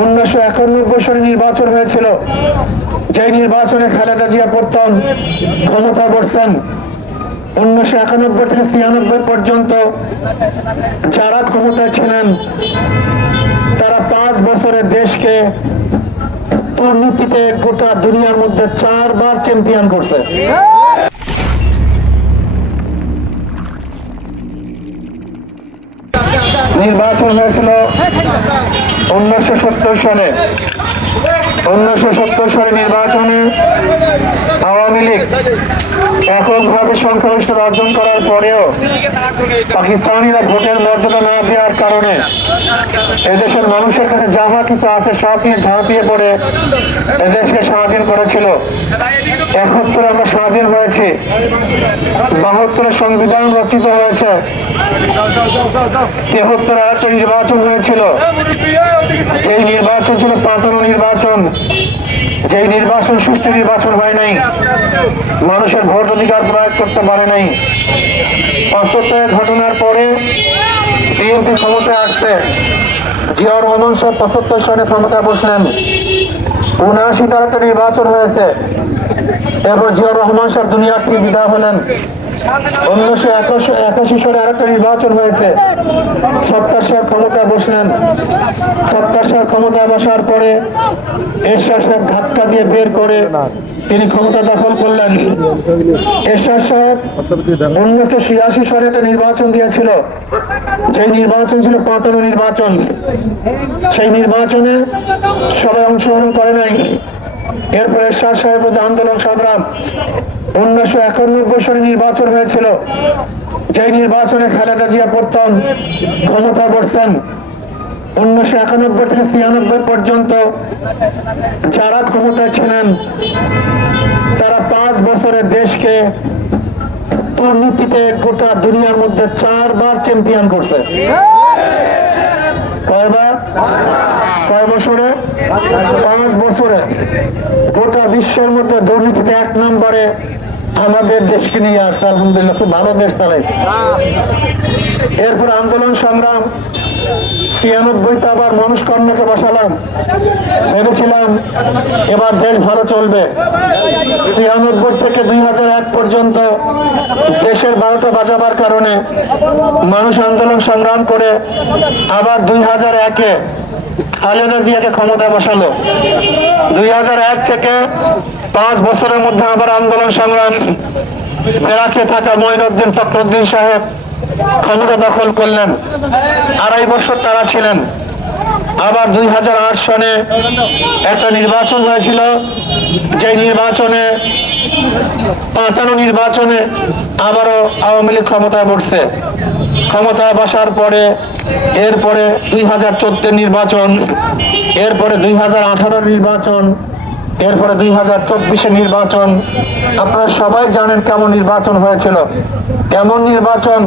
1991 সালে নির্বাচন হয়েছিল, যে নির্বাচনে খালেদা জিয়া প্রথম ক্ষমতা বসছেন। 1991 থেকে 96 পর্যন্ত যারা ক্ষমতায় ছিলেন তারা 5 বছরে দেশকে দুর্নীতিতে গোটা দুনিয়ার মধ্যে 4 বার চ্যাম্পিয়ন করছে। নির্বাচন হয়েছিল 1970 সালে। 1970 সালে নির্বাচনে আওয়ামী লীগ এককভাবে সংখ্যাগরিষ্ঠতা অর্জন করার পরেও পাকিস্তানিরা ভোটের মর্যাদা না দেওয়ার কারণে এদেশের মানুষের কাছে যাহা কিছু আছে সব নিয়ে ঝাঁপিয়ে পড়ে এদেশকে স্বাধীন করেছিল। 71 আমরা স্বাধীন হয়েছি, 72 সংবিধান রচিত হয়েছে, 73 একটা নির্বাচন হয়েছিল। এই নির্বাচন ছিল পাতানো নির্বাচন, যে নির্বাচন সুষ্ঠু নির্বাচন হয় নাই, মানুষের ভোট অধিকার প্রয়োগ করতে পারে নাই। 75 ঘটনার পরে বিএনপি ক্ষমতায় আসছে, জিয়াউর রহমান সাহেব 75 সালে ক্ষমতায় বসলেন। 79 তার একটা নির্বাচন হয়েছে, এরপর জিয়াউর রহমান সাহেব দুনিয়া থেকে বিদায় হলেন। 1981 সালে আরেকটা নির্বাচন হয়েছে, সত্তার সাহেব ক্ষমতায় বসলেন। সত্তার সাহেব ক্ষমতায় বসার পরে এরশাদ সাহেব ধাক্কা দিয়ে বের করে তিনি ক্ষমতা দখল করলেন। এরশাদ সাহেব 1986 সালে একটা নির্বাচন দিয়েছিল, যে নির্বাচন ছিল পাতানো নির্বাচন। সেই নির্বাচনে সবাই অংশগ্রহণ করে নাই। এরপর এরশাদ সাহেবের প্রতি আন্দোলন সংগ্রাম। 1991 সালে নির্বাচন হয়েছিল, যে নির্বাচনে খালেদা জিয়া প্রথম ক্ষমতা বসছেন। 1991 থেকে 96 পর্যন্ত যারা ক্ষমতায় ছিলেন তারা 5 বছরে দেশকে দুর্নীতিতে গোটা দুনিয়ার মধ্যে 4 বার চ্যাম্পিয়ন করছে। কয়বার? কয় বছরে? 5 বছরে গোটা বিশ্বের মধ্যে দুর্নীতিতে 1 নম্বরে আমাদের দেশকে নিয়ে আসছে। আলহামদুলিল্লাহ, খুব ভালো দেশ চালাইছে। এরপর আন্দোলন সংগ্রাম। 96 আবার মানুষ কর্মকে বসালাম, ভেবেছিলাম এবার দেশ ভালো চলবে। 96 থেকে 2001 পর্যন্ত দেশের 12টা বাজাবার কারণে মানুষ আন্দোলন সংগ্রাম করে আবার 2001-এ খালেদা জিয়াকে ক্ষমতা বসালো। 2001 থেকে 5 বছরের মধ্যে আবার আন্দোলন সংগ্রাম, বেরাকে থাকা মঈনুদ্দিন ফখরুদ্দিন সাহেব ক্ষমতা দখল করলেন। 2.5 বছর তারা ছিলেন। আবার 2008 সনে একটা নির্বাচন হয়েছিল, যে নির্বাচনে পাতানো নির্বাচনে আবারও আওয়ামী লীগ ক্ষমতায় বসছে। ক্ষমতায় বসার পরে এরপরে 2014 নির্বাচন, এরপরে 2018 নির্বাচন, এরপরে 2024 নির্বাচন। আপনারা সবাই জানেন কেমন নির্বাচন হয়েছিল। কেমন নির্বাচন?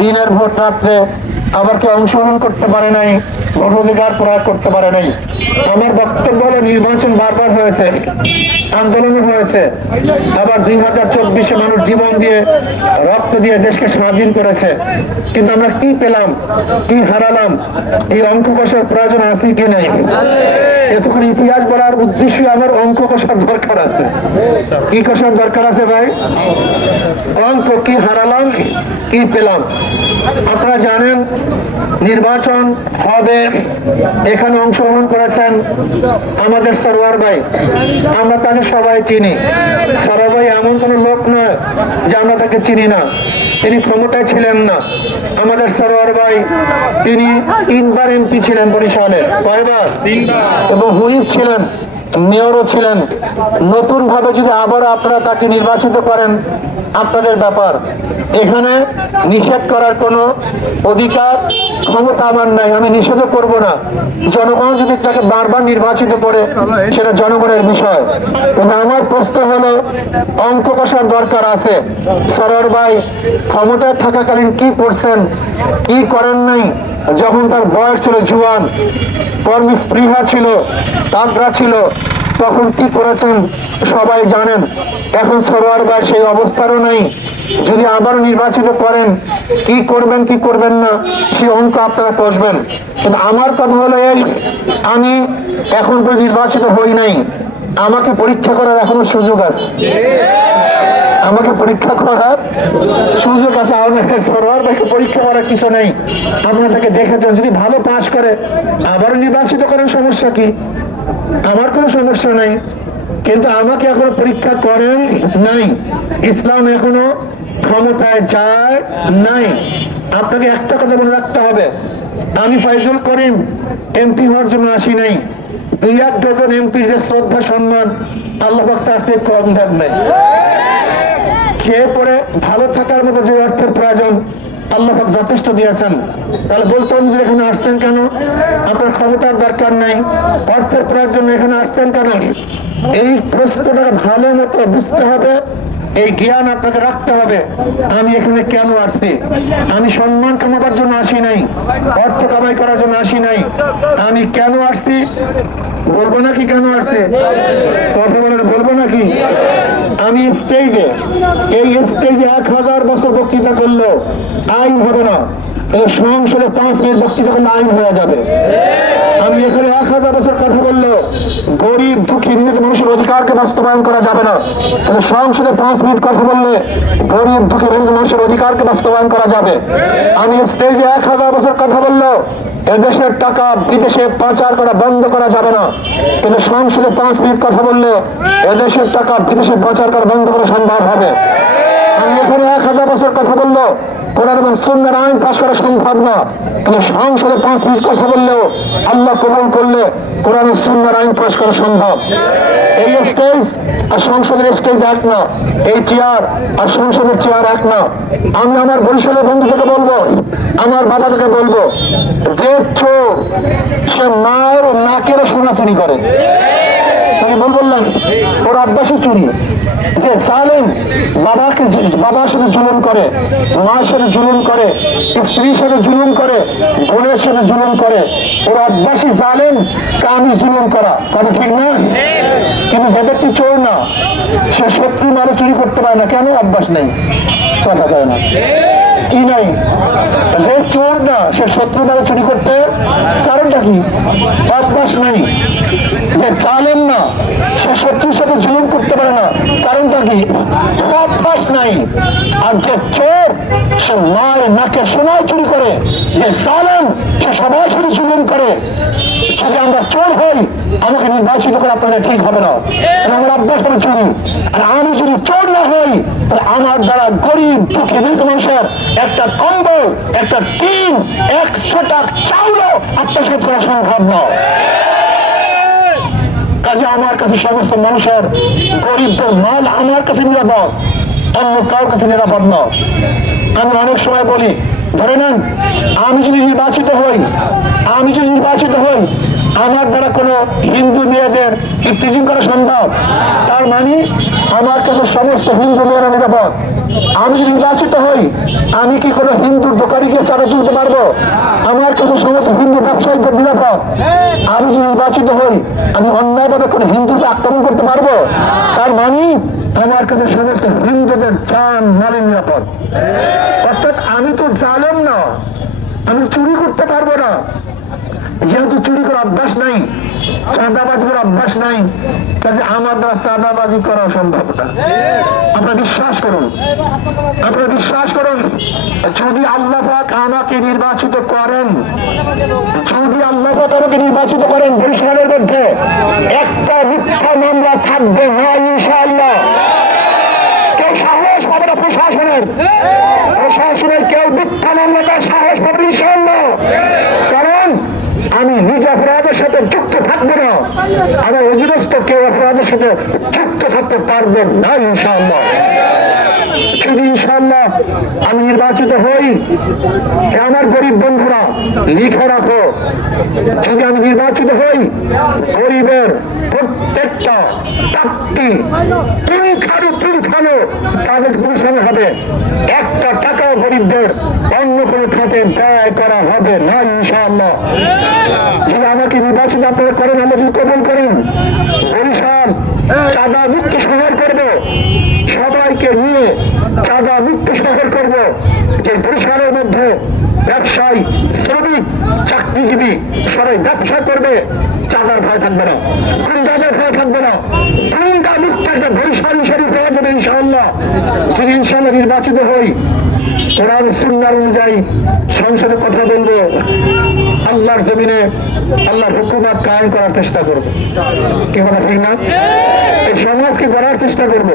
দিনের ভোট রাত্রে, আবার কেউ অংশগ্রহণ করতে পারে নাই, ভোট অধিকার প্রয়োগ করতে পারে নাই। আমার বক্তব্য হলো নির্বাচন বারবার হয়েছে, আন্দোলন হয়েছে, আবার 2024-এ মানুষ জীবন দিয়ে রক্ত দিয়ে দেশকে স্বাধীন করেছে। কিন্তু আমরা কি পেলাম, কি হারালাম? এই অঙ্ক কষার প্রয়োজন আছে কি নাই? এতক্ষণ ইতিহাস বলার উদ্দেশ্যে আমার অঙ্ক কষার দরকার আছে। কি কষার দরকার আছে ভাই? অঙ্ক, কি হারালাম, কি পেলাম? আপনারা জানেন নির্বাচন হবে, এখানে অংশগ্রহণ করেছেন আমাদের সরওয়ার ভাই। আমরা তাকে সবাই চিনি। সরওয়ার ভাই এমন কোন লোক নয় যে আমরা তাকে চিনি না। তিনি ক্ষমতায় ছিলেন না। আমাদের সরওয়ার ভাই তিনি 3 বার এমপি ছিলেন বরিশালে। কয়বার? 3 বার। এবং হুইপ ছিলেন, মেয়রও ছিলেন। নতুন ভাবে যদি আবার আপনারা তাকে নির্বাচিত করেন আপনাদের ব্যাপার। এখানে নিষেধ করার কোনো অধিকার ক্ষমতা আমার নাই, আমি নিষেধও করব না। জনগণ যদি তাকে বারবার নির্বাচিত করে সেটা জনগণের বিষয়। কিন্তু আমার প্রশ্ন হলো অঙ্ক কষার দরকার আছে। সরোয়ার ভাই ক্ষমতায় থাকাকালীন কি করছেন, কি করেন নাই? যখন তার বয়স ছিল জুয়ান, কর্মী স্পৃহা ছিল, তাগড়া ছিল, তখন কি করেছেন সবাই জানেন। এখন সরোয়ার ভাই সেই অবস্থারও নেই। যদি আবার নির্বাচিত করেন কি করবেন কি করবেন না সে অঙ্ক আপনারা কষবেন। কিন্তু আমার কথা হলো এই, আমি এখন পর্যন্ত নির্বাচিত হই নাই, আমাকে পরীক্ষা করার এখনো সুযোগ আছে, আমাকে পরীক্ষা করার সুযোগ আছে। আপনাদের সরোয়ার ভাইকে পরীক্ষা করার কিছু নেই, আপনারা তাকে দেখেছেন, যদি ভালো পাশ করে আবার নির্বাচিত করেন, সমস্যা কি? আমার কোনো সমস্যা নাই, কিন্তু আমাকে এখনো পরীক্ষা করেন নাই, ইসলাম এখনো ক্ষমতায় যায় নাই। আপনাকে একটা কথা মনে রাখতে হবে, আমি ফাইজুল করিম এমপি হওয়ার জন্য আসি নাই, 2-1 ডজন এমপির যে শ্রদ্ধা সম্মান আল্লাহ পাক তার চেয়ে কম দেন নাই। খেয়ে পরে ভালো থাকার মতো যে অর্থের প্রয়োজন আল্লাহ পাক যথেষ্ট দিয়েছেন। তাহলে বলতাম যে এখানে আসছেন কেন? আপনার ক্ষমতার দরকার নাই, অর্থের প্রয়োজন এখানে আসছেন কেন? এই প্রশ্নটা ভালো মতো বুঝতে হবে, এই জ্ঞান আপনাকে রাখতে হবে। আমি এখানে কেন আসছি? আমি সম্মান কামাবার জন্য আসি নাই, অর্থ কামাই করার জন্য আসি নাই। আমি কেন আসছি বলবো নাকি? কেন আসছে কথা বলেন, বলবো নাকি? আমি স্টেজে, এই স্টেজে 1000 বছর বক্তৃতা করলেও আইন হবে না, সংসদে 5 মিনিট বক্তৃতা করলে আইন হয়ে যাবে। আমি এখানে 1000 বছর কথা বললেও গরিব দুঃখী নিহত মানুষের অধিকারকে বাস্তবায়ন করা যাবে না, তাহলে সংসদে 5 মিনিট কথা বললে গরিব দুঃখী নিহত মানুষের অধিকারকে বাস্তবায়ন করা যাবে। আমি স্টেজে 1000 বছর কথা বললেও এদেশের টাকা বিদেশে পাচার করা বন্ধ করা যাবে না, কিন্তু সংসদে 5 মিনিট কথা বললে এদেশের টাকা বিদেশে পাচার করা বন্ধ করা সম্ভব হবে। আমি এখানে 1000 বছর কথা বললো কোরআন এবং সুন্নাহর আইন পাশ করা সম্ভব না, কিন্তু সংসদে 5 মিনিট কথা বললেও আল্লাহ কবুল করলে কোরআন ও সুন্নাহর আইন পাশ করা সম্ভব। এই স্টেজ আর সংসদের স্টেজ এক না, এই চেয়ার আর সংসদের চেয়ার এক না। আমি আমার বরিশালের বন্ধুদেরকে বলবো, আমার বাবাদেরকে বলবো, যে চোর সে মায়ের নাকের সোনা চুরি করে, বললাম ওর অভ্যাসই চুরি। যে জালেম বাবার সাথে জুলুম করে, মায়ের সাথে জুলুম করে, স্ত্রীর সাথে জুলুম করে, বোনের সাথে জুলুম করে, ওর অভ্যাসই জালেম কামি জুলুম করা, কথা ঠিক না? কিন্তু যে ব্যক্তি চোর না, সে শত্রু মারে চুরি করতে পারে না, কেন? অভ্যাস নেই, কথা কয় না, কি নাই? যে চোর না সে শত্রু মারে চুরি করতে, কারণটা কি? অভ্যাস নেই। যে জালেম না সে শত্রুর সাথে জুলুম করতে পারে না, কারণটা কি? অভ্যাস নাই। আর যে চোর সে মায়ের নাকে সোনায় চুরি করে, যে জালেম সে সবার সাথে জুলুম করে। যদি আমরা চোর হই, আমাকে নির্বাচিত করে আপনাদের ঠিক হবে না, আমার অভ্যাস করে চুরি। আর আমি যদি চোর না হই, তাহলে আমার দ্বারা গরিব দুঃখী মৃত মানুষের একটা কম্বল, একটা টিন, 100 টাকা চাউলও আত্মসাৎ করা সম্ভব নয়। কাজে আমার কাছে সমস্ত মানুষের গরিবদের মাল আমার কাছে নিরাপদ, অন্য কারোর কাছে নিরাপদ নয়। আমি অনেক সময় বলি, ধরে নেন আমি যদি নির্বাচিত হই, আমার দ্বারা কোনো হিন্দু মেয়েদের ইফতিজিং করা সম্ভব? তার মানে আমার কাছে সমস্ত হিন্দু মেয়েরা নিরাপদ। আমি যদি নির্বাচিত হই, আমি কি কোনো হিন্দুর দোকানিকে চাঁদা তুলতে পারবো? আমার কাছে সমস্ত হিন্দু ব্যবসায়ীদের নিরাপদ। আমি যদি নির্বাচিত হই, আমি অন্যায়ভাবে কোনো হিন্দুকে আক্রমণ করতে পারবো? তার মানে আমার কাছে সমস্ত হিন্দুদের জান মালের নিরাপদ। অর্থাৎ আমি তো জালেম না, আমি চুরি করতে পারবো না। যেহেতু চুরি করার অভ্যাস নাই, চাঁদাবাজি করার অভ্যাস নাই, কাজে আমার দ্বারা চাঁদাবাজি করা সম্ভব না। আপনারা বিশ্বাস করুন, যদি আল্লাহ পাক আমাকে নির্বাচিত করেন, বরিশালের মধ্যে একটা মিথ্যা মামলা থাকবে না ইনশাআল্লাহ। কেউ সাহস পাবে না, প্রশাসনের কেউ মিথ্যা মামলাটা সাহস পাবে ইনশাআল্লাহ। কারণ আমি নিজে অপরাধের সাথে যুক্ত থাকবো না, আমার অধীনস্থ কেউ অপরাধের সাথে যুক্ত থাকতে পারবে না ইনশাআল্লাহ। যদি ইনশাআল্লাহ আমি নির্বাচিত হই, আমার গরিব বন্ধুরা লিখে রাখো, যদি আমি নির্বাচিত হই, গরিবের প্রত্যেকটা টাকটি পুঙ্খানো তাদের পৌঁছানো হবে। একটা টাকাও গরিবদের অন্য কোনো খাতে ব্যয় করা হবে না ইনশাআল্লাহ। যদি আমাকে নির্বাচিত আপনারা করেন, আমরা যদি কবুল করেন, বরিশাল চাঁদা মুক্ত শহর করব, সবাইকে নিয়ে চাঁদা মুক্ত শহর করব। যে বরিশালের মধ্যে ব্যবসায়ী, শ্রমিক, চাকরিজীবী সবাই ব্যবসা করবে, চাঁদার ভয় থাকবে না, গুন্ডাদের ভয় থাকবে না। গুন্ডা মুক্ত একটা বরিশাল শরীফ হয়ে যাবে ইনশাআল্লাহ। যদি ইনশাআল্লাহ নির্বাচিত হই, কোরআন সুন্নাহ অনুযায়ী সংসদে কথা বলবো, আল্লাহর জমিনে আল্লাহর হুকুমত কায়েম করার চেষ্টা করবো। কি কথা ঠিক না? এই সমাজকে গড়ার চেষ্টা করবো।